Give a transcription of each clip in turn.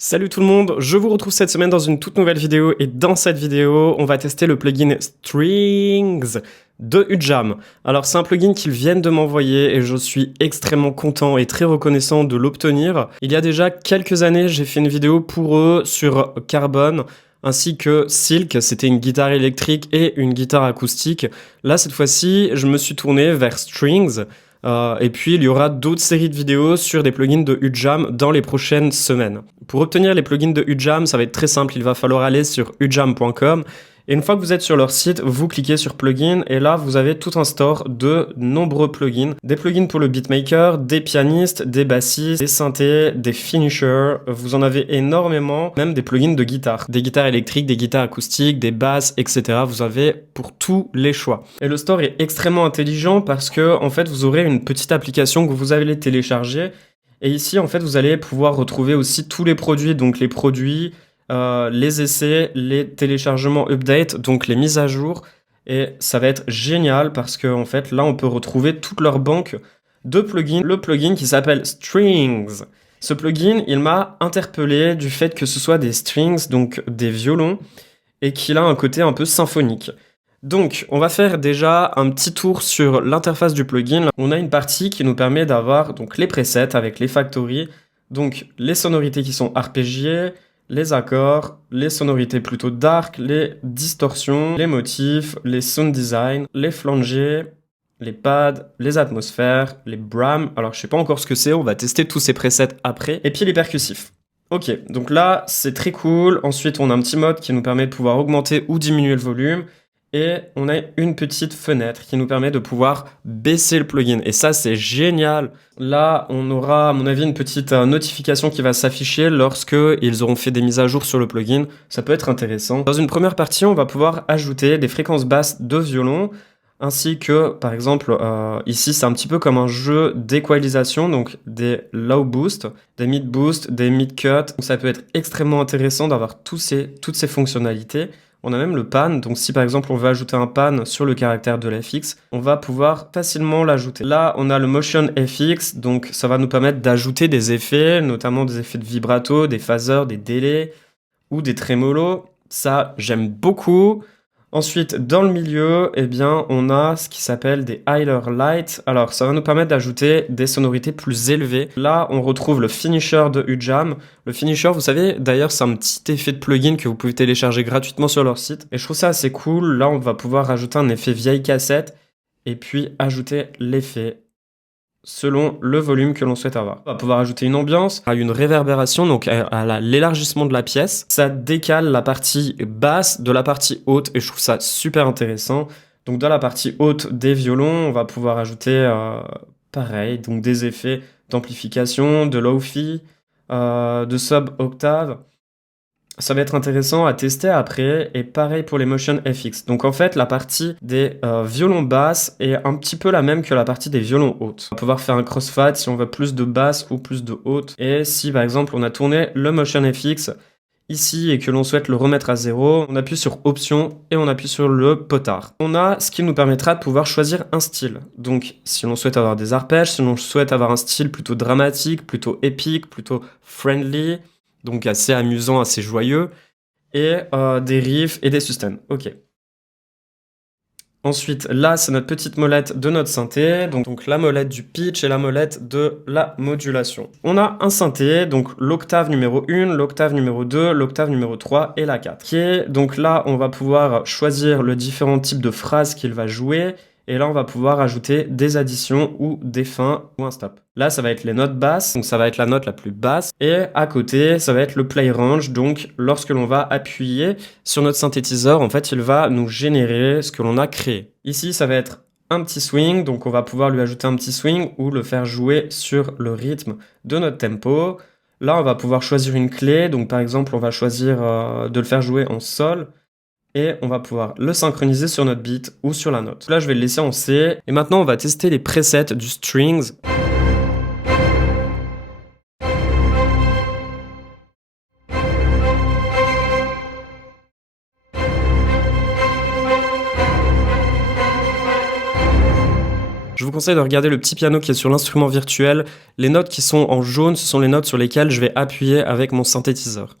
Salut tout le monde, je vous retrouve cette semaine dans une toute nouvelle vidéo et dans cette vidéo, on va tester le plugin Strings de Ujam. Alors c'est un plugin qu'ils viennent de m'envoyer et je suis extrêmement content et très reconnaissant de l'obtenir. Il y a déjà quelques années, j'ai fait une vidéo pour eux sur Carbon ainsi que Silk, c'était une guitare électrique et une guitare acoustique. Là cette fois-ci, je me suis tourné vers Strings. Et puis il y aura d'autres séries de vidéos sur des plugins de Ujam dans les prochaines semaines. Pour obtenir les plugins de Ujam, ça va être très simple, il va falloir aller sur ujam.com et une fois que vous êtes sur leur site, vous cliquez sur plugins et là vous avez tout un store de nombreux plugins. Des plugins pour le beatmaker, des pianistes, des bassistes, des synthés, des finishers, vous en avez énormément, même des plugins de guitare. Des guitares électriques, des guitares acoustiques, des basses, etc. Vous avez pour tous les choix. Et le store est extrêmement intelligent parce que en fait vous aurez une petite application que vous allez télécharger et ici en fait vous allez pouvoir retrouver aussi tous les produits, donc les produits, les essais, les téléchargements update, donc les mises à jour. Et ça va être génial parce que en fait là on peut retrouver toute leur banque de plugins. Le plugin qui s'appelle Strings. Ce plugin, il m'a interpellé du fait que ce soit des strings, donc des violons, et qu'il a un côté un peu symphonique. Donc, on va faire déjà un petit tour sur l'interface du plugin. On a une partie qui nous permet d'avoir donc les presets avec les factories, donc les sonorités qui sont arpégiées, les accords, les sonorités plutôt dark, les distorsions, les motifs, les sound design, les flangés, les pads, les atmosphères, les brams. Alors, je sais pas encore ce que c'est, on va tester tous ces presets après. Et puis les percussifs. Ok, donc là, c'est très cool. Ensuite, on a un petit mode qui nous permet de pouvoir augmenter ou diminuer le volume. Et on a une petite fenêtre qui nous permet de pouvoir baisser le plugin. Et ça, c'est génial. Là, on aura, à mon avis, une petite notification qui va s'afficher lorsque ils auront fait des mises à jour sur le plugin. Ça peut être intéressant. Dans une première partie, on va pouvoir ajouter des fréquences basses de violon, ainsi que, par exemple, ici, c'est un petit peu comme un jeu d'équalisation, donc des low boost, des mid boost, des mid cut. Donc ça peut être extrêmement intéressant d'avoir toutes ces fonctionnalités. On a même le pan, donc si par exemple on veut ajouter un pan sur le caractère de l'FX, on va pouvoir facilement l'ajouter. Là, on a le Motion FX, donc ça va nous permettre d'ajouter des effets, notamment des effets de vibrato, des phasers, des délais ou des trémolos. Ça, j'aime beaucoup. Ensuite, dans le milieu, eh bien, on a ce qui s'appelle des Highlighter Light. Alors, ça va nous permettre d'ajouter des sonorités plus élevées. Là, on retrouve le finisher de Ujam. Le finisher, vous savez, d'ailleurs, c'est un petit effet de plugin que vous pouvez télécharger gratuitement sur leur site. Et je trouve ça assez cool. Là, on va pouvoir rajouter un effet vieille cassette et puis ajouter l'effet selon le volume que l'on souhaite avoir. On va pouvoir ajouter une ambiance, une réverbération, donc à l'élargissement de la pièce. Ça décale la partie basse de la partie haute et je trouve ça super intéressant. Donc dans la partie haute des violons, on va pouvoir ajouter pareil, donc des effets d'amplification, de low-fi, de sub-octave. Ça va être intéressant à tester après, et pareil pour les Motion FX. Donc en fait, la partie des violons basses est un petit peu la même que la partie des violons hautes. On va pouvoir faire un crossfade si on veut plus de basses ou plus de hautes. Et si par exemple on a tourné le Motion FX ici et que l'on souhaite le remettre à 0, on appuie sur Option et on appuie sur le potard. On a ce qui nous permettra de pouvoir choisir un style. Donc si l'on souhaite avoir des arpèges, si l'on souhaite avoir un style plutôt dramatique, plutôt épique, plutôt friendly, donc assez amusant, assez joyeux, et des riffs et des sustains. Ok. Ensuite, là, c'est notre petite molette de notre synthé, donc la molette du pitch et la molette de la modulation. On a un synthé, donc l'octave numéro 1, l'octave numéro 2, l'octave numéro 3 et la 4. Donc là, on va pouvoir choisir le différent type de phrases qu'il va jouer, et là, on va pouvoir ajouter des additions ou des fins ou un stop. Là, ça va être les notes basses, donc ça va être la note la plus basse. Et à côté, ça va être le play range, donc lorsque l'on va appuyer sur notre synthétiseur, en fait, il va nous générer ce que l'on a créé. Ici, ça va être un petit swing, donc on va pouvoir lui ajouter un petit swing ou le faire jouer sur le rythme de notre tempo. Là, on va pouvoir choisir une clé, donc par exemple, on va choisir de le faire jouer en sol. Et on va pouvoir le synchroniser sur notre beat ou sur la note. Là, je vais le laisser en C. Et maintenant, on va tester les presets du Strings. Je vous conseille de regarder le petit piano qui est sur l'instrument virtuel. Les notes qui sont en jaune, ce sont les notes sur lesquelles je vais appuyer avec mon synthétiseur.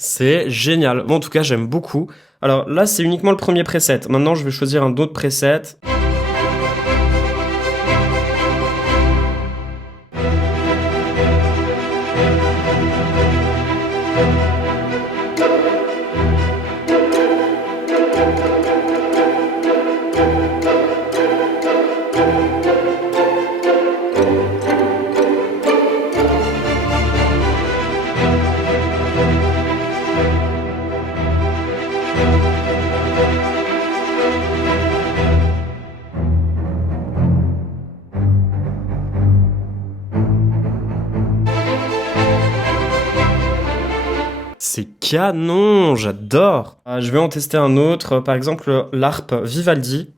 C'est génial. Moi, en tout cas, j'aime beaucoup. Alors là, c'est uniquement le premier preset. Maintenant, je vais choisir un autre preset. C'est canon, j'adore. Je vais en tester un autre, par exemple l'harpe Vivaldi.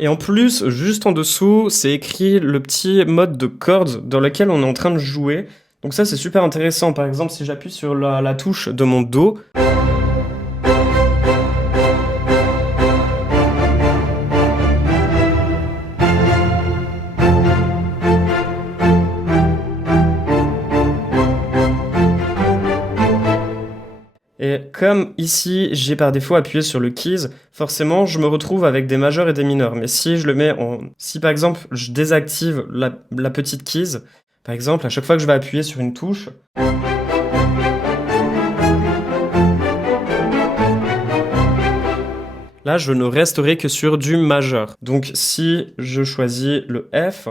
Et en plus, juste en dessous, c'est écrit le petit mode de cordes dans lequel on est en train de jouer. Donc ça, c'est super intéressant. Par exemple, si j'appuie sur la touche de mon Do, et comme ici, j'ai par défaut appuyé sur le keys, forcément, je me retrouve avec des majeurs et des mineurs. Mais si je le mets en... Si par exemple, je désactive la petite keys, par exemple, à chaque fois que je vais appuyer sur une touche... Là, je ne resterai que sur du majeur. Donc si je choisis le F...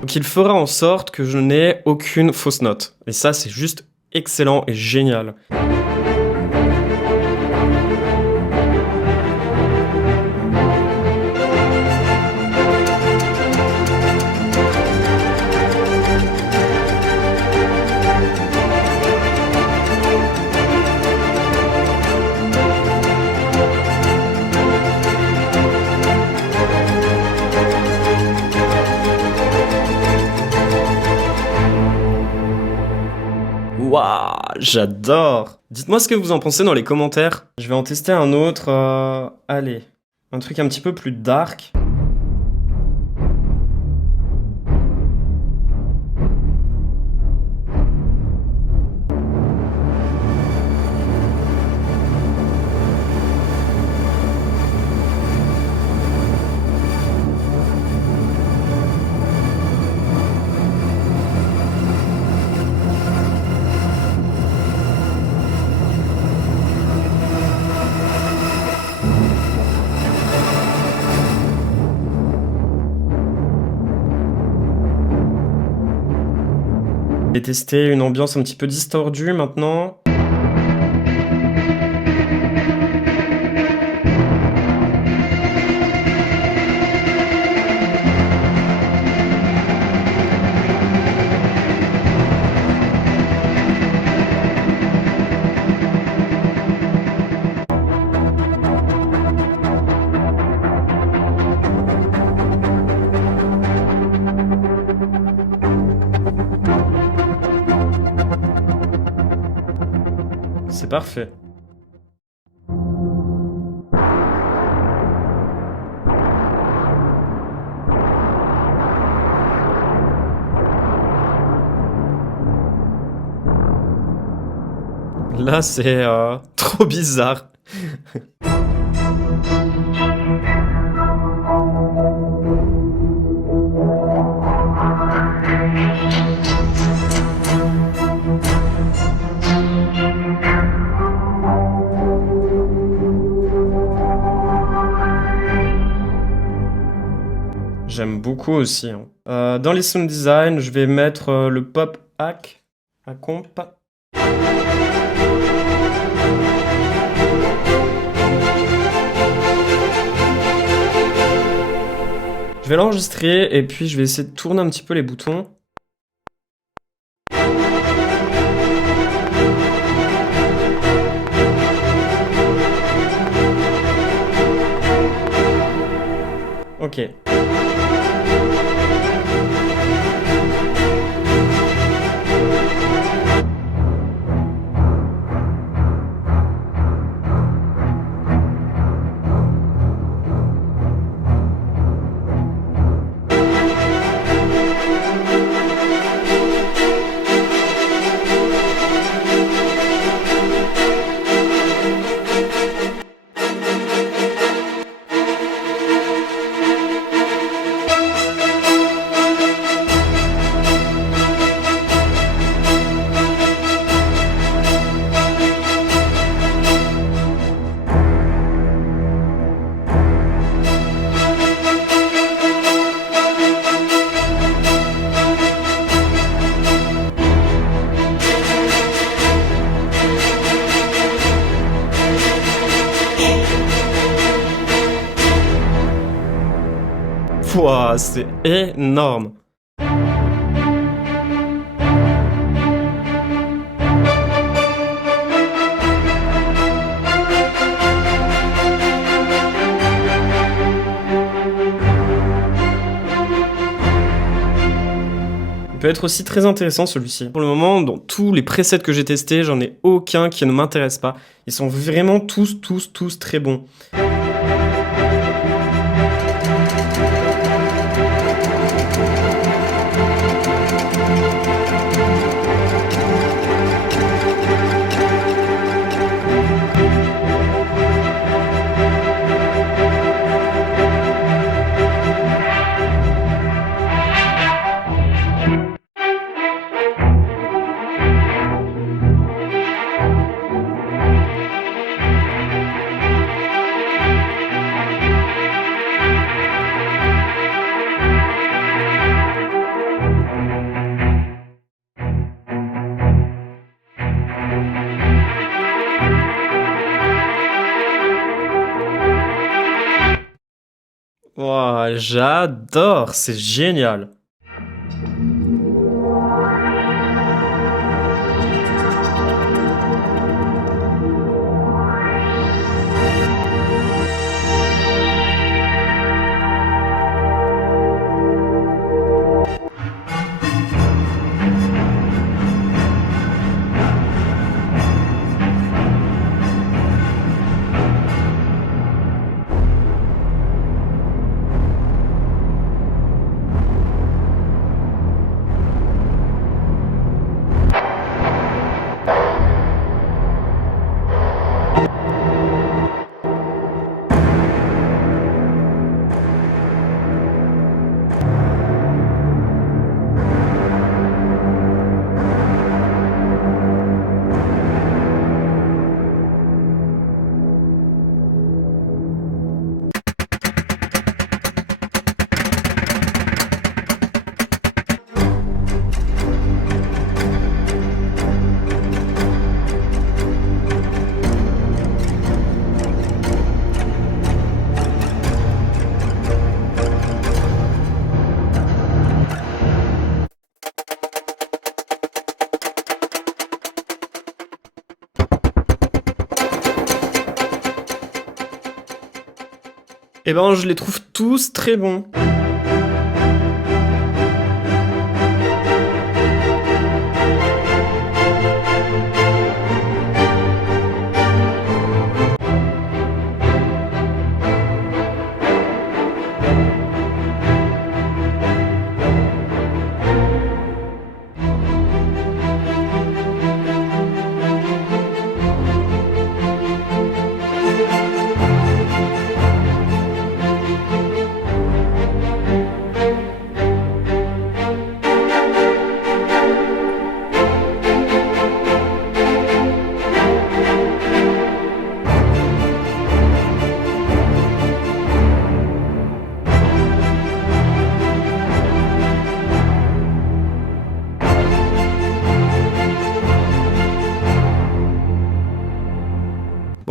Donc il fera en sorte que je n'ai aucune fausse note. Et ça, c'est juste excellent et génial. Waouh, j'adore! Dites-moi ce que vous en pensez dans les commentaires. Je vais en tester un autre. Allez, un truc un petit peu plus dark. Je vais tester une ambiance un petit peu distordue maintenant. C'est parfait. Là, c'est trop bizarre. J'aime beaucoup aussi, hein. Dans les sound design, je vais mettre le pop hack à comp. Je vais l'enregistrer et puis je vais essayer de tourner un petit peu les boutons. Ok. Pouah, c'est énorme. Il peut être aussi très intéressant celui-ci. Pour le moment, dans tous les presets que j'ai testés, j'en ai aucun qui ne m'intéresse pas. Ils sont vraiment tous très bons. Wow, j'adore, c'est génial. Eh ben, je les trouve tous très bons.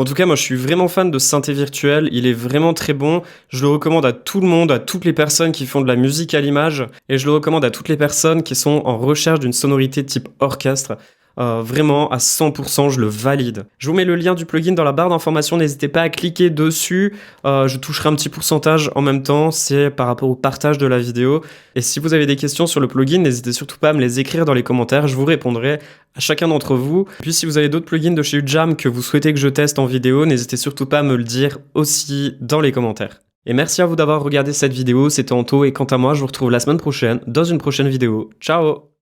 En tout cas, moi je suis vraiment fan de synthé virtuel, il est vraiment très bon. Je le recommande à tout le monde, à toutes les personnes qui font de la musique à l'image, et je le recommande à toutes les personnes qui sont en recherche d'une sonorité type orchestre. Vraiment, à 100%, je le valide. Je vous mets le lien du plugin dans la barre d'informations, n'hésitez pas à cliquer dessus. Je toucherai un petit pourcentage en même temps, c'est par rapport au partage de la vidéo. Et si vous avez des questions sur le plugin, n'hésitez surtout pas à me les écrire dans les commentaires, je vous répondrai à chacun d'entre vous. Puis si vous avez d'autres plugins de chez Udjam que vous souhaitez que je teste en vidéo, n'hésitez surtout pas à me le dire aussi dans les commentaires. Et merci à vous d'avoir regardé cette vidéo, c'était Anto et quant à moi, je vous retrouve la semaine prochaine dans une prochaine vidéo. Ciao!